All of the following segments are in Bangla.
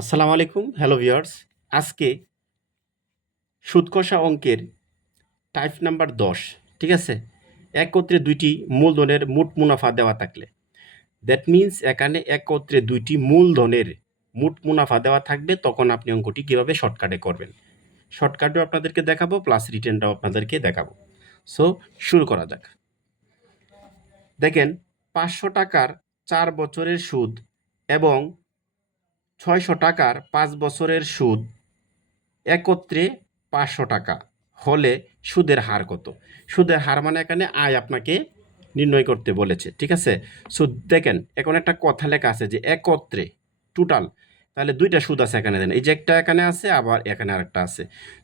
আসসালামু আলাইকুম, হ্যালো ভিউয়ার্স। আজকে সুদ কষা অঙ্কের টাইপ নাম্বার 10, ঠিক আছে? একত্রে দুইটি মূলধনের মোট মুনাফা দেওয়া থাকলে, দ্যাট মিন্স এখানে একত্রে দুইটি মূলধনের মোট মুনাফা দেওয়া থাকবে, তখন আপনি অঙ্কটি কীভাবে শর্টকাটে করবেন। শর্টকাটেও আপনাদেরকে দেখাবো, প্লাস রিটেনটাও আপনাদেরকে দেখাবো। সো শুরু করা যাক। দেখেন, 500 টাকার 4 বছরের সুদ এবং 600 টাকার 5 বছরের সুদ একত্রে 500 টাকা হলে সুদের হার কত? সুদের হার মানে এখানে আয় আপনাকে নির্ণয় করতে বলেছে, ঠিক আছে? সো দেখেন, এখন একটা কথা লেখা আছে যে একত্রে, টোটাল, তাহলে দুইটা সুদ আছে এখানে। দেন এই যে একটা এখানে আছে, আবার এখানে আরেকটা আছে।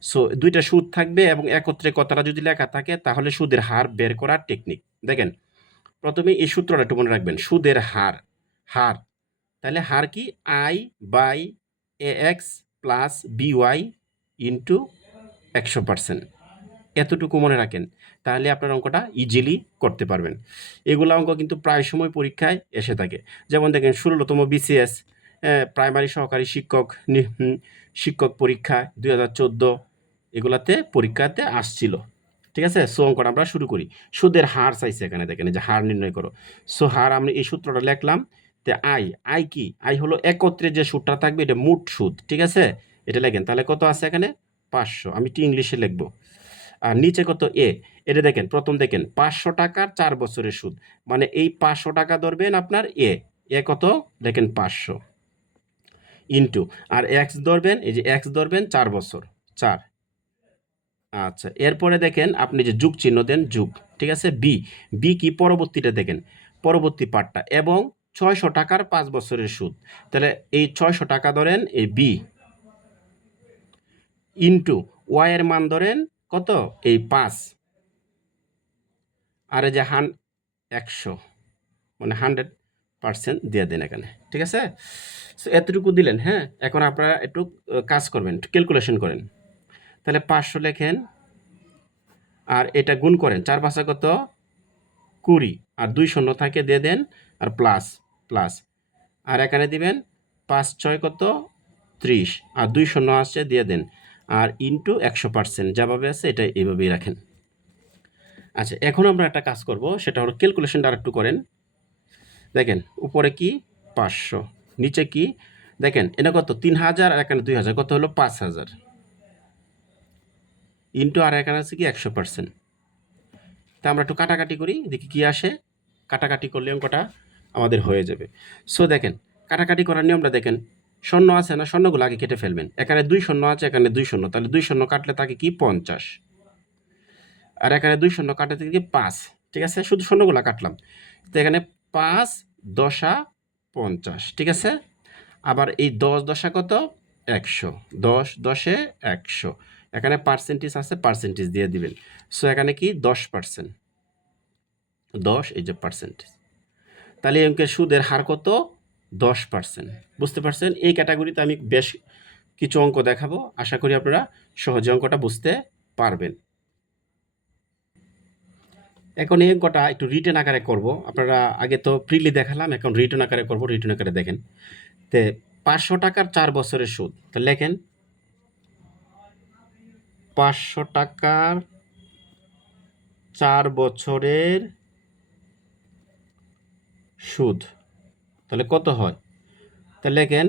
সো দুইটা সুদ থাকবে এবং একত্রে কথাটা যদি লেখা থাকে তাহলে সুদের হার বের করার টেকনিক দেখেন। প্রথমে এই সূত্রটা একটু মনে রাখবেন, সুদের হার, হার, তাহলে হার কি? I by A X plus B Y into 100%। এতটুকু মনে রাখেন, তাহলে আপনার অঙ্কটা ইজিলি করতে পারবেন। এগুলো অঙ্ক কিন্তু প্রায় সময় পরীক্ষায় এসে থাকে। যেমন দেখেন, 16তম বিসিএস প্রাইমারি সহকারী শিক্ষক পরীক্ষা 2014 এগুলাতে পরীক্ষাতে আসছিল, ঠিক আছে? সো অঙ্কটা আমরা শুরু করি। সুদের হার চাইছে এখানে, দেখেন এই যে হার নির্ণয় করো। সো হার আমি এই সূত্রটা লিখলাম। তে আই, আই কি? আই হলো একত্রে যে সুদটা থাকবে এটা মোট সুদ, ঠিক আছে? এটা লেখেন, তাহলে কত আছে এখানে? 500। আমি একটু ইংলিশে লিখবো। আর নিচে কত? এ। এটা দেখেন, প্রথম দেখেন 500 টাকার 4 বছরের সুদ, মানে এই 500 টাকা ধরবেন আপনার এ। এ কত? দেখেন 500 ইন্টু, আর এক্স ধরবেন, এই যে এক্স ধরবেন 4 বছর, 4। আচ্ছা, এরপরে দেখেন আপনি যে যুগ চিহ্ন দেন, যুগ, ঠিক আছে? বি, বি কি? পরবর্তীটা দেখেন, পরবর্তী পার্টটা, এবং 600 টাকার 5 বছরের সুদ, তাহলে এই 600 টাকা ধরেন এই বি, ইন্টু ওয়াই এর মান ধরেন কত? এই 5, আর এই যে 100, মানে 100% দিয়ে দেন এখানে, ঠিক আছে? সো এতটুকু দিলেন, হ্যাঁ। এখন আপনারা একটু কাজ করবেন, একটু ক্যালকুলেশন করেন। তাহলে 500 লেখেন, আর এটা গুণ করেন, 4 5 কত? 20, আর 2 শূন্য থাকে দিয়ে দেন, আর প্লাস, প্লাস, আর এখানে দিবেন 5 6 কত? 30, আর 2 শূন্য আসছে দিয়ে দেন, আর ইন্টু 100%, যেভাবে আছে এটা এইভাবেই রাখেন। আচ্ছা, এখন আমরা একটা কাজ করব, সেটা হলো ক্যালকুলেশনটা আরেকটু করেন। দেখেন, উপরে কি? 500, নিচে কি? দেখেন এটা কত? 3000, আর এখানে 2000, কত হলো? 5000, ইন্টু, আর এখানে আছে কি? 100%। তা আমরা একটু কাটাকাটি করি, দেখি কি আসে। কাটাকাটি করলে অঙ্কটা আমাদের হয়ে যাবে। সো দেখেন, কাটাকাটি করার নিয়মটা দেখেন। শূন্য আছে না? শূন্যগুলো আগে কেটে ফেলবেন। এখানে 2 শূন্য আছে, এখানে 2 শূন্য, তাহলে 2 শূন্য কাটলে থাকে কি? 50, আর এখানে 2 শূন্য কাটলে থাকে কি? 5, ঠিক আছে? শুধু শূন্যগুলো কাটলাম। তো এখানে 5 দশা 50, ঠিক আছে? আবার এই 10 দশা কত? 100, 10 10 এ 100, এখানে পার্সেন্টেজ আছে, পার্সেন্টেজ দিয়ে দিবেন। সো এখানে কি? 10%, 10, এই যে পার্সেন্টেজ। তাহলে এই অঙ্কের সুদের হার কত? 10%। বুঝতে পারছেন? এই ক্যাটাগরিতে আমি বেশ কিছু অঙ্ক দেখাবো, আশা করি আপনারা সহজে অঙ্কটা বুঝতে পারবেন। এখন এই অঙ্কটা একটু রিটেন আকারে করব। আপনারা আগে তো প্রিলি দেখালাম, এখন রিটেন আকারে করব। রিটেন আকারে দেখেন, তে 500 টাকার 4 বছরের সুদ, তা লেখেন 500 টাকার 4 বছরের সুদ, তাহলে কত হয়? তা লেখেন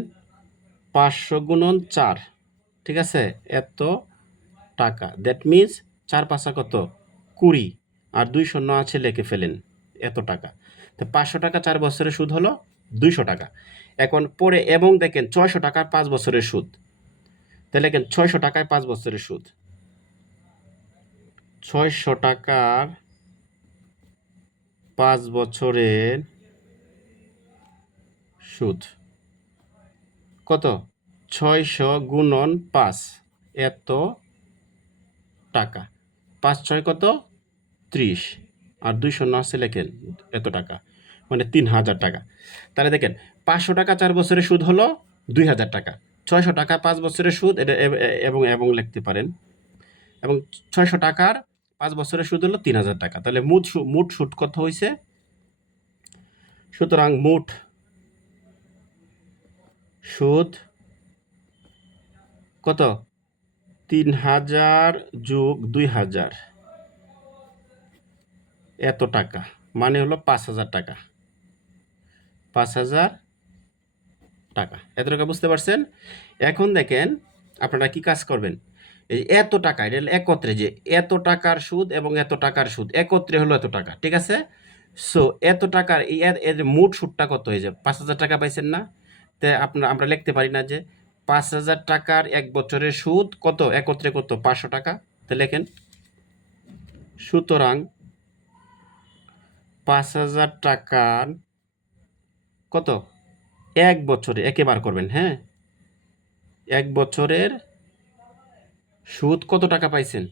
500 গুণন 4, ঠিক আছে? এত টাকা, দ্যাট মিন্স 4 5 কত? 20, আর 2 শূন্য আছে, লিখে ফেলেন এত টাকা। তো 500 টাকা 4 বছরের সুদ হলো 200 টাকা। এখন পরে এবং দেখেন 600 টাকার 5 বছরের সুদ, তাহলে লেখেন 600 টাকায় 5 বছরের সুদ, 600 টাকার 5 বছরের সুদ কত? 600 গুণন 5, এত টাকা। 5 6 কত? 30, আর 2 শূন্য আছে, লেখেন এত টাকা, মানে 3000 টাকা। তাহলে দেখেন 500 টাকা 4 বছরের সুদ হলো 2000 টাকা, 600 টাকা 5 বছরের সুদ, এটা এবং এবং লিখতে পারেন, এবং 600 টাকার 5 বছরের সুদ হলো 3000 টাকা। তাহলে মোট সুদ কত হয়েছে? সুতরাং মোট সুদ কত 3000 যোগ 2000 এত টাকা, মানে হলো 5000 টাকা। 5000 টাকা, এত টাকা বুঝতে পারছেন? এখন দেখেন আপনারা কি কাজ করবেন, এই এত টাকা এটা হলো একত্রে, যে এত টাকার সুদ এবং এত টাকার সুদ একত্রে হলো এত টাকা, ঠিক আছে? সো এত টাকার এই এর মোট সুদটা কত হয়ে যাবে? 5000 টাকা পাইছেন না? তে আমরা লিখতে পারি না যে 5000 টাকার এক বছরের সুদ কত একত্রে কত 500 টাকা? তো লেখেন, সুতরাং 5000 টাকার কত এক বছরে একেবার করবেন, হ্যাঁ, এক বছরের সুদ কত টাকা পাইছেন?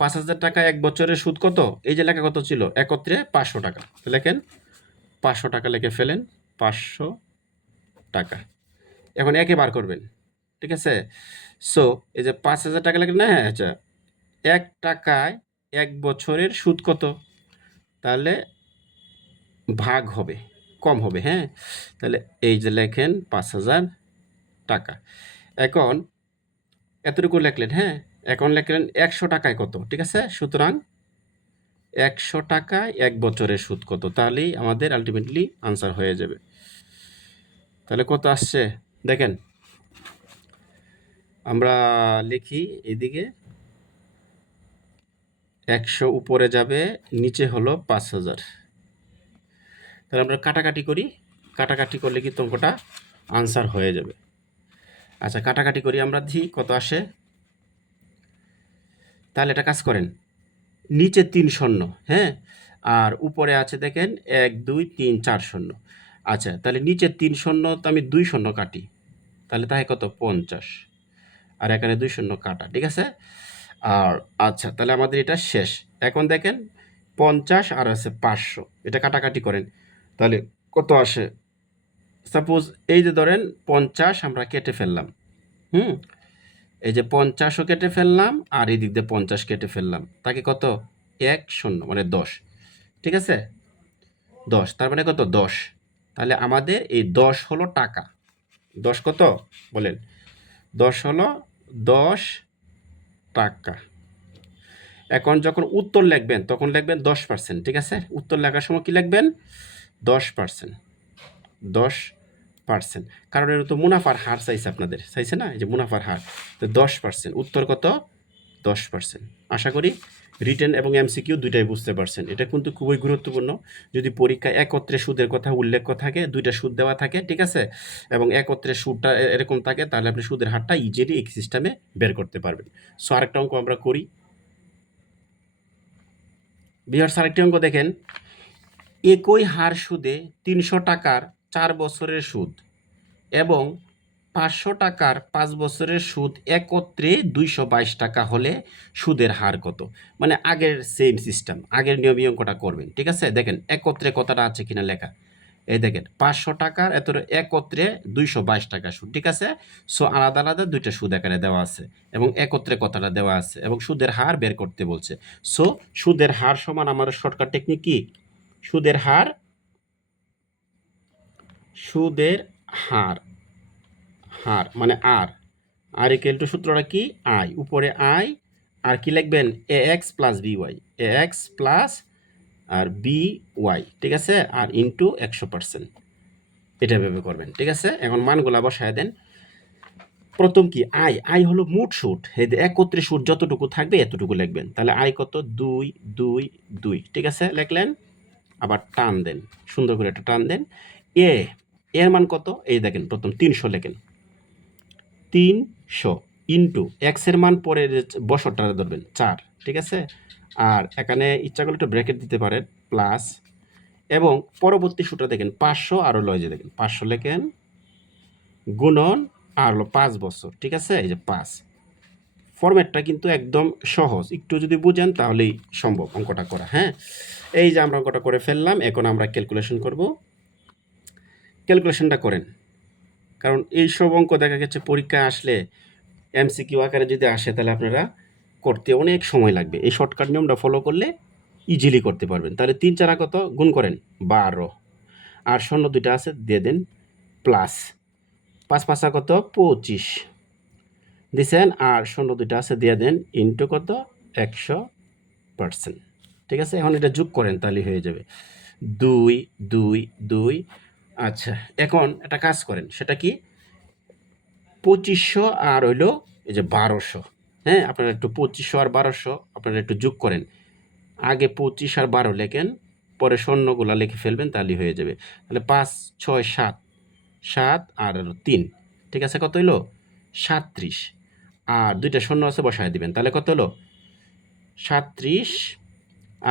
5000 টাকা এক বছরের সুদ কত? এই যে লেখা কত ছিল একত্রে 500 টাকা, তো লেখেন 500 টাকা লিখে ফেলেন, 500 টাকা। এখন একে বার করবেন, ঠিক আছে? সো এই যে 5000 টাকা লেখেন না, হ্যাঁ, আচ্ছা, 1 টাকায় এক বছরের সুদ কত? তাহলে ভাগ হবে, কম হবে, হ্যাঁ। তাহলে এই যে লেখেন 5000 টাকা। এখন এতটুকু লিখলেন, হ্যাঁ। এখন লিখলেন 100 টাকায় কত, ঠিক আছে? সুতরাং 100 টাকায় এক বছরের সুদ কত? তাহলেই আমাদের আলটিমেটলি আনসার হয়ে যাবে। তাহলে কত আসছে দেখেন, আমরা লিখি এদিকে 100 উপরে যাবে, নিচে হলো 5000। তাহলে আমরা কাটাকাটি করি, কাটাকাটি করলে কিন্তু অঙ্কটা আনসার হয়ে যাবে। আচ্ছা, কাটাকাটি করি আমরা, দেখি কত আসে। তাহলে এটা কাজ করেন, নিচে 3 শূন্য, হ্যাঁ, আর উপরে আছে দেখেন 1 2 3 4 শূন্য। আচ্ছা, তাহলে নিচে 3 শূন্য তো আমি 2 শূন্য কাটি, তাহলে তাই কত 50, আর এখানে 2 শূন্য কাটা, ঠিক আছে? আর আচ্ছা, তাহলে আমাদের এটা শেষ। এখন দেখেন 50 আর আছে 500, এটা কাটাকাটি করেন, তাহলে কত আসে? সাপোজ এই যে ধরেন 50 আমরা কেটে ফেললাম, হুম, এই যে 50ও কেটে ফেললাম, আর এই দিক দিয়ে 50 কেটে ফেললাম, তাকে কত 1 শূন্য মানে 10, ঠিক আছে? 10 তার মানে কত 10। তাহলে আমাদের এই 10 হলো টাকা। 10 কত বলেন? 10 হলো 10 টাকা। এখন যখন উত্তর লিখবেন তখন লিখবেন 10%, ঠিক আছে? উত্তর লেখার সময় কি লিখবেন? 10%, 10%, কারণ এটা তো মুনাফার হার চাইছে আপনাদের, চাইছে না? এই যে মুনাফার হার, তো 10%, উত্তর কত 10%। আশা করি রিটেন এবং এমসিকিউ দুইটাই বুঝতে পারছেন। এটা কিন্তু খুবই গুরুত্বপূর্ণ। যদি পরীক্ষায় একত্রে সুদের কথা উল্লেখ থাকে, দুইটা সুদ দেওয়া থাকে, ঠিক আছে, এবং একত্রে সুদটা এরকম থাকে, তাহলে আপনি সুদের হারটা ইজিলি এই সিস্টেমে বের করতে পারবেন। সো আরেকটা অঙ্ক আমরা করি। ভিউয়ার্স, আরেকটি অঙ্ক দেখেন, একই হার সুদে 300 টাকার 4 বছরের সুদ এবং 500 টাকার 5 বছরের সুদ একত্রে 222 টাকা হলে সুদের হার কত? মানে আগের সেম সিস্টেম, আগের নিয়মে অঙ্কটা করবেন, ঠিক আছে? দেখেন একত্রে কতটা আছে কিনা লেখা, এই দেখেন 500 টাকার এত একত্রে 222 টাকা সুদ, ঠিক আছে? সো আলাদা আলাদা দুইটা সুদ এখানে দেওয়া আছে এবং একত্রে কতটা দেওয়া আছে এবং সুদের হার বের করতে বলছে। সো সুদের হার সমান আমার শর্টকাট টেকনিক কি? সুদের হার, সুদের হার, হার মানে আর ইকুয়াল টু সূত্রটা কি? আই, উপরে আই, আর কি লিখবেন? এ এক্স প্লাস বি ওয়াই, এ এক্স প্লাস আর বি ওয়াই, ঠিক আছে, আর ইন্টু 100%, এটা ভেবে করবেন, ঠিক আছে? এখন মানগুলা বসায় দেন। প্রথম কি আই, আই হলো মোট সুদ, এই যে একত্রে সুদ যতটুকু থাকবে এতটুকু লিখবেন। তাহলে আই কত 2 2 2, ঠিক আছে, লিখলেন। আবার টান দেন, সুন্দর করে একটা টান দেন। এ এর মান কত? এই দেখেন প্রথম 300 লেখেন, 300 ইন্টু এক্সের মান পরে বছরটা ধরবেন 4, ঠিক আছে? আর এখানে ইচ্ছা করলে একটু ব্র্যাকেট দিতে পারেন, প্লাস, এবং পরবর্তী সূত্র দেখেন 500 আর হলো, যে দেখেন 500 লেখেন, গুণন আর হলো 5 বছর, ঠিক আছে? এই যে 5, ফরম্যাটটা কিন্তু একদম সহজ, একটু যদি বুঝেন তাহলেই সম্ভব অঙ্কটা করা, হ্যাঁ। এই যে আমরা অঙ্কটা করে ফেললাম, এখন আমরা ক্যালকুলেশন করব। ক্যালকুলেশনটা করেন, কারণ এই সব অঙ্ক দেখা গেছে পরীক্ষায় আসলে এমসিকিউ আকারে যদি আসে তাহলে আপনারা করতে অনেক সময় লাগবে। এই শর্টকাট নিয়মটা ফলো করলে ইজিলি করতে পারবেন। তাহলে 3 4 কত গুণ করেন 12, আর শূন্য দুইটা আছে দিয়ে দেন প্লাস, 5 5 কত 25, দিছেন, আর শূন্য দুইটা আছে দিয়ে দেন, ইন্টু কত 100%। ঠিক আছে, এখন এটা যোগ করেন তাহলে হয়ে যাবে 2 2 2। আচ্ছা, এখন একটা কাজ করেন, সেটা কি 2500 আর হইলো এই যে 1200। হ্যাঁ, আপনারা একটু 2500 আর 1200 আপনারা একটু যোগ করেন। আগে 25 আর 12 লেখেন, পরে শূন্যগুলা লিখে ফেলবেন, তাহলেই হয়ে যাবে। তাহলে 5 6 7, 7 আর হলো 3, ঠিক আছে, কত হইলো 37। আর দুইটা শূন্য আছে বসায় দিবেন, তাহলে কত হলো 37,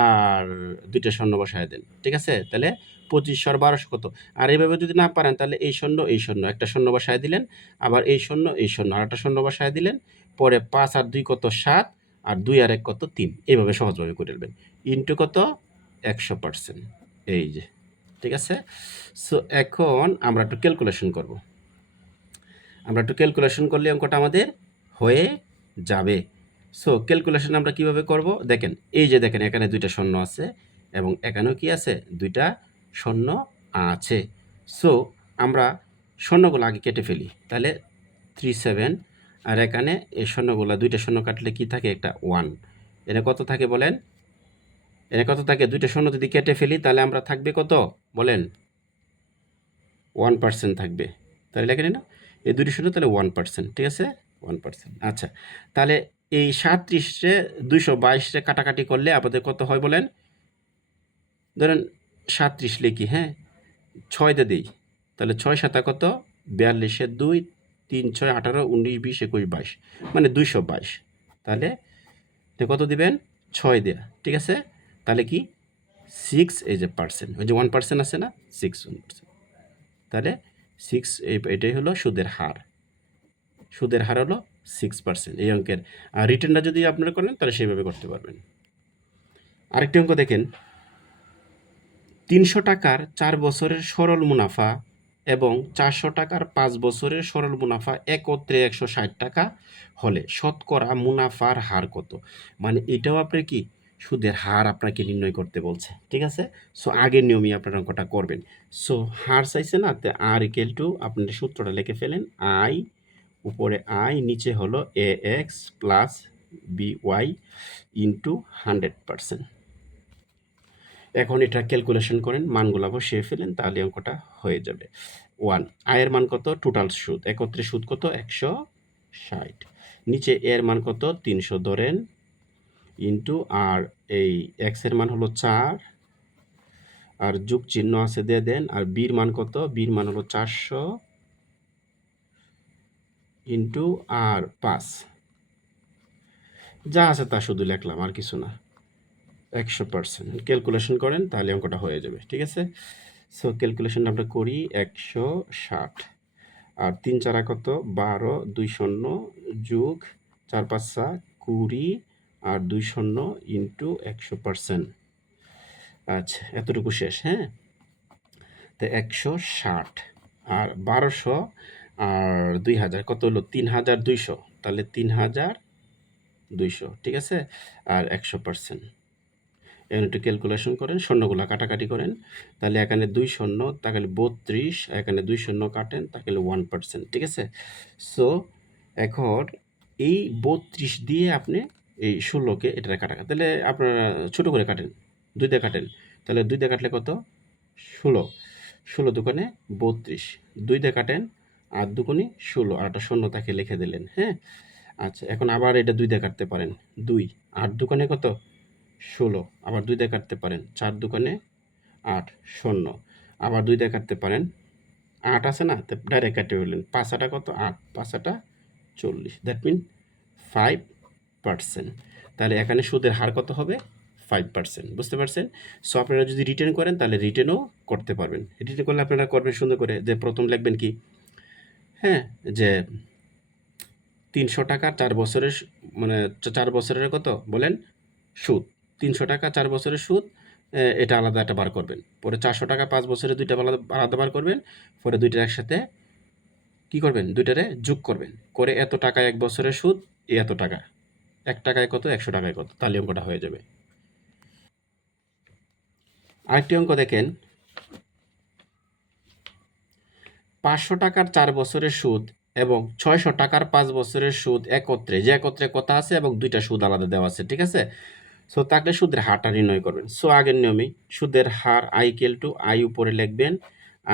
আর দুইটা শূন্য বসায় দেন। ঠিক আছে, তাহলে 2500 আর 1200 কত। আর এইভাবে যদি না পারেন তাহলে এই শূন্য এই শূন্য, একটা শূন্য বসায় দিলেন, আবার এই শূন্য এই শূন্য, আর একটা শূন্য বসায় দিলেন, পরে 5 আর 2 কত 7, আর 2 আর 1 কত 3, এইভাবে সহজভাবে করে নেবেন। ইন্টু কত 100%, এই যে। ঠিক আছে, সো এখন আমরা একটু ক্যালকুলেশন করব। আমরা একটু ক্যালকুলেশন করলে অঙ্কটা আমাদের হয়ে যাবে। সো ক্যালকুলেশন আমরা কিভাবে করব, দেখেন এই যে দেখেন এখানে দুইটা শূন্য আছে এবং এখানেও কি আছে দুইটা শূন্য আছে। সো আমরা শূন্যগুলো আগে কেটে ফেলি, তাহলে 37, আর এখানে এই শূন্যগুলো দুইটা শূন্য কাটলে কি থাকে একটা 1, এখানে কত থাকে বলেন, এখানে কত থাকে, দুইটা শূন্য যদি কেটে ফেলি তাহলে আমরা থাকবে কত বলেন 1% থাকবে। তাহলে লেখেন না এই দুটি শূন্য, তাহলে 1%। ঠিক আছে, 1%। আচ্ছা, তাহলে এই 37-রে 222-রে কাটাকাটি করলে আমাদের কত হয় বলেন, ধরেন 37 লিখি, হ্যাঁ 6 দিয়ে দিই, তাহলে 6 7 কত 42, 2 3 6 18 19 20 21 22, মানে 222। তাহলে কত দিবেন 6 দেয়া। ঠিক আছে, তাহলে কি 6 এই যে পার্সেন্ট, ওই যে 1% আছে না, 1%। তাহলে 6, এটাই হলো সুদের হার। সুদের হার হলো 6% এই অঙ্কের। আর রিটার্নটা যদি আপনারা করেন তাহলে সেইভাবে করতে পারবেন। আরেকটি অঙ্ক দেখেন, 300 টাকার 4 বছরের সরল মুনাফা এবং 400 টাকার 5 বছরের সরল মুনাফা একত্রে 160 টাকা হলে শতকরা মুনাফার হার কত। মানে এটাও আপনার কি সুদের হার আপনাকে নির্ণয় করতে বলছে। ঠিক আছে, সো আগের নিয়মই আপনার অঙ্কটা করবেন। সো হার চাইছে না, তো আর ইকুয়াল টু আপনার সূত্রটা লিখে ফেলেন, আই উপরে আই, নিচে হলো A X plus B Y into 100%। এখন এটা ক্যালকুলেশন করেন, মানগুলো বসিয়ে ফেলেন, তাহলে অঙ্কটা হয়ে যাবে। 1, আয়ের মান কত, টোটাল সুদ একত্রে সুদ কত 160, নিচে এর মান কত 300 ধরেন, ইন্টু আর এই এক্সের মান হলো 4, আর যোগ চিহ্ন আছে দিয়ে দেন, আর বির মান কত, বির মান হলো 400 ইন্টু আর 5, যা আছে তা শুধু লিখলাম আর কিছু না। 100% ক্যালকুলেশন করেন তাহলে অঙ্কটা হয়ে যাবে। ঠিক আছে, সো ক্যালকুলেশনটা আমরা করি 160, আর 3 4 কত 12, 2 শূন্য যোগ 4 5 20, আর 2 শূন্য ইন্টু 100%। আচ্ছা, এতটুকু শেষ। হ্যাঁ, তো 160 আর 1200 আর 2000 কত হলো 3200, তাহলে 3200। ঠিক আছে, আর 100%। এখন একটু ক্যালকুলেশন করেন, শূন্যগুলো কাটাকাটি করেন, তাহলে এখানে 2 শূন্য, তাহলে 32, এখানে 2 শূন্য কাটেন, তাহলে 1%। ঠিক আছে, সো এখন এই 32 দিয়ে আপনি এই 16কে এটা কাটা, তাহলে আপনারা ছোটো করে কাটেন, 2 দিয়ে কাটেন, তাহলে 2 দিয়ে কাটলে কত 16, 16 দুগুণে 32, 2 দিয়ে কাটেন, আর দুগুণে 16, আর একটা শূন্য তাকে লিখে দিলেন। হ্যাঁ, আচ্ছা, এখন আবার এটা 2 দিয়ে কাটতে পারেন, 2, 8 দুগুণে কত 16, আবার 2 দিয়ে কাটতে পারেন, 4 দুগুণে 8 শূন্য, আবার 2 দিয়ে কাটতে পারেন, 8 আছে না, তো ডাইরেক্ট কাটে ফেললেন, 5 আটা কত 8, 5 আটা 40, দ্যাট মিন 5%। তাহলে এখানে সুদের হার কত হবে 5%। বুঝতে পারছেন? সো আপনারা যদি রিটার্ন করেন তাহলে রিটার্নও করতে পারবেন। রিটার্ন করলে আপনারা করবেন সুন্দর করে, যে প্রথম লিখবেন কি, হ্যাঁ, যে 300 টাকা 4 বছরের মানে 4 বছরের কত বলেন সুদ, 300 টাকা 4 বছরের সুদ, এটা আলাদা একটা বার করবেন। পরে 400 টাকা 5 বছরের দুইটা আলাদা আলাদা বার করবেন। পরে দুইটার একসাথে কি করবেন, দুইটারে যোগ করবেন, করে এত টাকা 1 বছরের সুদ, এত টাকা 1 টাকায় কত 100 টাকায় কত, তাহলে অঙ্কটা হয়ে যাবে। আরেকটি অঙ্ক দেখেন, 500 টাকার 4 বছরের সুদ এবং 600 টাকার 5 বছরের সুদ একত্রে, যে একত্রে কথা আছে এবং দুইটা সুদ আলাদা দেওয়া আছে, ঠিক আছে? সো তাকে সুদের হারটা নির্ণয় করবেন। সো আগের নিয়মেই সুদের her I equal to I উপরে লিখবেন,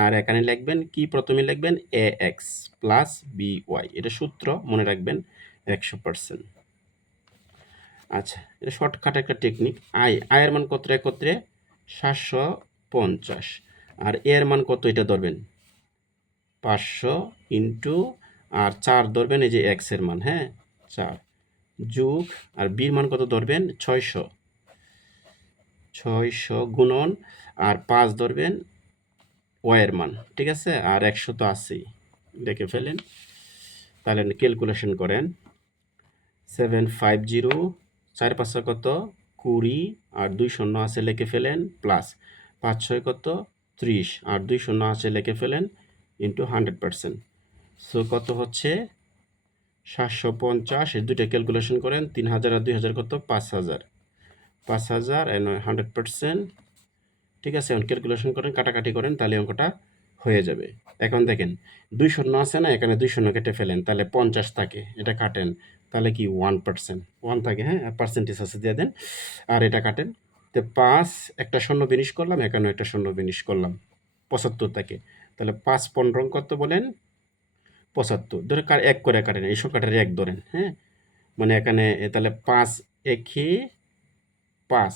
আর এখানে লিখবেন কি, প্রথমে লিখবেন এ এক্স প্লাস বি ওয়াই, এটা সূত্র মনে রাখবেন 100%। আচ্ছা, এটা শর্টকাট একটা টেকনিক। আয়ের মান কত একত্রে 750, আর এর মান কত এটা ধরবেন 500 ইন্টু, আর 4 ধরবেন এই যে এক্সের মান, হ্যাঁ 4 যুগ, আর বির মান কত ধরবেন 600 গুণন, আর 5 ধরবেন ওয়ের মান, ঠিক আছে? আর 180 দেখে ফেলেন, তাহলে ক্যালকুলেশন করেন। 750, 4 5 কত 20, আর 2 শূন্য আছে লিখে ফেলেন, প্লাস 5 6 কত 30, আর 2 শূন্য আছে লিখে ফেলেন, ইন্টু 100%। সো কত হচ্ছে 750, এই দুইটা ক্যালকুলেশন করেন, 3000 আর 2000 কত 5000, 5000 and 100%, ঠিক আছে? এখন ক্যালকুলেশন করেন, কাটাকাটি করেন, তাহলে অঙ্কটা হয়ে যাবে। এখন দেখেন 2 শূন্য আছে না, এখানে 2 শূন্য কেটে ফেলেন, তাহলে 50 থাকে, এটা কাটেন, তাহলে কি 1%, 1 থাকে, হ্যাঁ পার্সেন্টেজ আছে দিয়ে দেন, আর এটা কাটেন, তো 5 একটা শূন্য ফিনিশ করলাম, এখানে একটা শূন্য ফিনিশ করলাম, 75 থাকে, তাহলে 5 15 কত বলেন 75, ধরে এক করে কাটেন, এই সংখ্যাটার এক ধরেন, হ্যাঁ মানে এখানে তাহলে 5 একে 5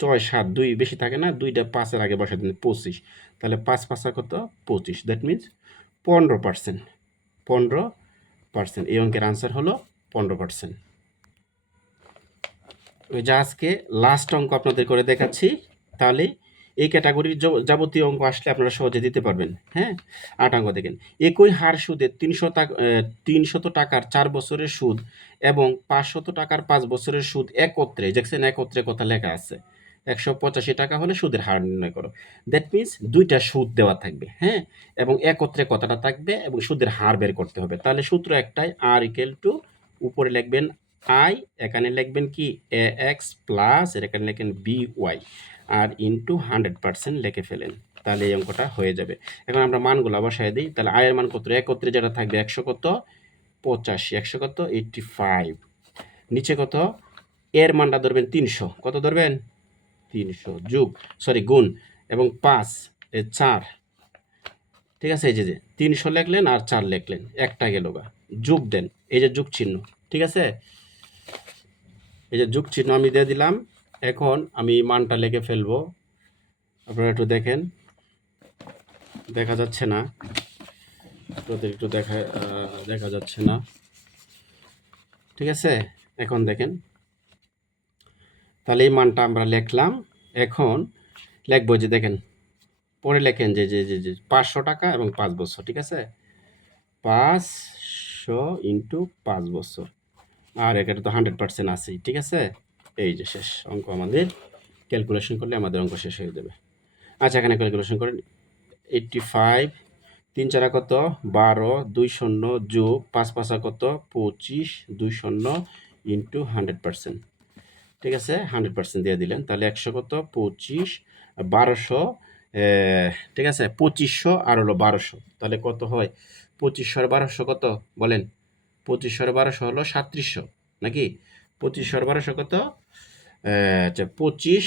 6 7 2 বেশি থাকে না, দুইটা 5-এর আগে বসাই দিন 25, তাহলে 5 5 কত 25, দ্যাট মিনস 15%, 15%, এই অঙ্কের আনসার হলো 15%। ওই যে আজকে লাস্ট অঙ্ক আপনাদের করে দেখাচ্ছি, তাহলে এই ক্যাটাগরির যাবতীয় অঙ্ক আসলে আপনারা সহজে দিতে পারবেন। হ্যাঁ, 8 অঙ্ক দেখেন, একই হার সুদে 300 টাকার 4 বছরের সুদ এবং 500 টাকার 5 বছরের সুদ একত্রে, দেখছেন একত্রে কথা লেখা আছে, 185 টাকা হলে সুদের হার নির্ণয় করো। দ্যাট মিনস দুইটা সুদ দেওয়া থাকবে, হ্যাঁ, এবং একত্রে কথাটা থাকবে এবং সুদের হার বের করতে হবে। তাহলে সূত্র একটাই, আর ইকুয়াল টু উপরে লিখবেন আই, এখানে লিখবেন কি এ এক্স প্লাস, এখানে লিখেন বি ওয়াই, আর ইন্টু 100% লিখে ফেলেন, তাহলে এই অঙ্কটা হয়ে যাবে। এখন আমরা মানগুলো বসাই দিই, তাহলে আয়ের মান কত একত্রে যেটা থাকবে 100 কত 85, 100 কত 85, নিচে কত এর মানটা ধরবেন 300, কত ধরবেন 300 যুগ গুণ, এবং 5 4, ঠিক আছে? এই যে 300 লিখলেন আর 4 লিখলেন, একটা গেল গা, যোগ দেন, এই যে যোগ চিহ্ন, ঠিক আছে? এই যে যোগ চিহ্ন আমি দিয়ে দিলাম। এখন আমি মানটা লিখে ফেলবো, আপনারা একটু দেখেন, দেখা যাচ্ছে না, আপনাদের একটু দেখা যাচ্ছে না, ঠিক আছে? এখন দেখেন, তাহলে এই মানটা আমরা লিখলাম। এখন লিখবো যে দেখেন, পরে লেখেন যে যে যে 500 টাকা এবং 5 বছর, ঠিক আছে? 500 ইন্টু 5 বছর, আর এখানে তো 100% আছেই, ঠিক আছে? এই যে শেষ অঙ্ক, আমাদের ক্যালকুলেশন করলে আমাদের অঙ্ক শেষ হয়ে যাবে। আচ্ছা, এখানে ক্যালকুলেশন করেন, 85, 3 4 কত 12, 2 শূন্য যোগ 5 5 কত 25, 2 শূন্য ইন্টু 100%, ঠিক আছে? 100% দিয়ে দিলেন, তাহলে 100 কত 25, 1200, ঠিক আছে? 2500 আর হলো 1200, তাহলে কত হয় 2500 আর 1200 কত বলেন? 2500 আর 1200 হলো 3700, নাকি? 2500 আর 1200 কত? আচ্ছা 25,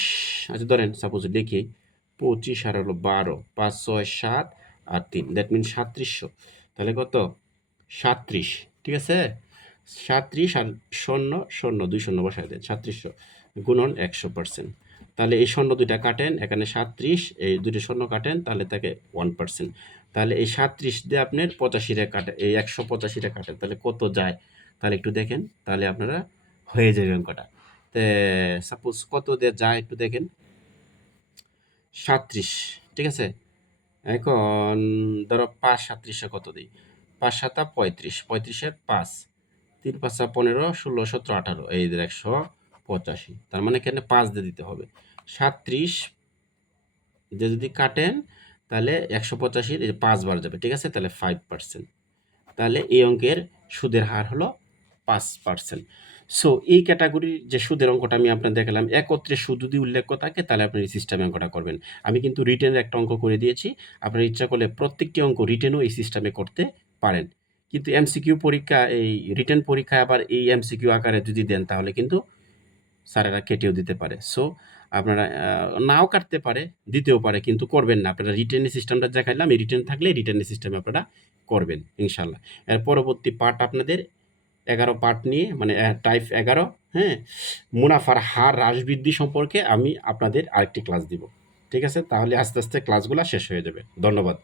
আচ্ছা ধরেন সাপোজ লিখি 25 আর হলো 12, 5 6 7 আর 3, দ্যাট মিন 3700, তাহলে কত 37, ঠিক আছে? 37 আর শূন্য শূন্য 2 শূন্য বসায় দেন, 3700 গুণন 100%, তাহলে এই শূন্য দুইটা কাটেন, এখানে 37, এই দুটো শূন্য কাটেন, তাহলে থাকে 1%, তাহলে এই 37 দিয়ে আপনার 85 কাটে, এই 185 কাটেন, তাহলে কত যায়? তাহলে একটু দেখেন, তাহলে আপনারা হয়ে যাবে অঙ্কটা। তে সাপোজ কত দিয়ে যায় একটু দেখেন, 37, ঠিক আছে? এখন ধরো 5 37 কত দিই, 5 7 35, 35 5, 3 5 15, 16 17 18, এই 185, তার মানে এখানে 5 দিয়ে দিতে হবে। 37 দিয়ে যদি কাটেন, তাহলে 185 এই 5 বার যাবে, ঠিক আছে? তাহলে 5%, তাহলে এই অঙ্কের সুদের হার হলো 5%। সো এই ক্যাটাগরির যে সুদের অঙ্কটা আমি আপনার দেখালাম, একত্রে সুদ যদি উল্লেখ থাকে, তাহলে আপনি এই সিস্টেমে অঙ্কটা করবেন। আমি কিন্তু রিটেনের একটা অঙ্ক করে দিয়েছি, আপনার ইচ্ছা করলে প্রত্যেকটি অঙ্ক রিটেনও এই সিস্টেমে করতে পারেন। কিন্তু এমসিকিউ পরীক্ষা এই রিটেন পরীক্ষায় আবার এই এমসিকিউ আকারে যদি দেন তাহলে কিন্তু স্যারেরা কেটেও দিতে পারে। সো আপনারা নাও কাটতে পারে, দিতেও পারে, কিন্তু করবেন না। আপনারা রিটেনের সিস্টেমটা দেখাইলাম, এই রিটেন থাকলে রিটেনের সিস্টেমে আপনারা করবেন ইনশাল্লাহ। এর পরবর্তী পার্ট আপনাদের 11 পার্ট নিয়ে, মানে টাইপ 11, হ্যাঁ, মুনাফার হার হ্রাস বৃদ্ধি সম্পর্কে আমি আপনাদের আরেকটি ক্লাস দিব। ঠিক আছে? তাহলে আস্তে আস্তে ক্লাসগুলো শেষ হয়ে যাবে। ধন্যবাদ।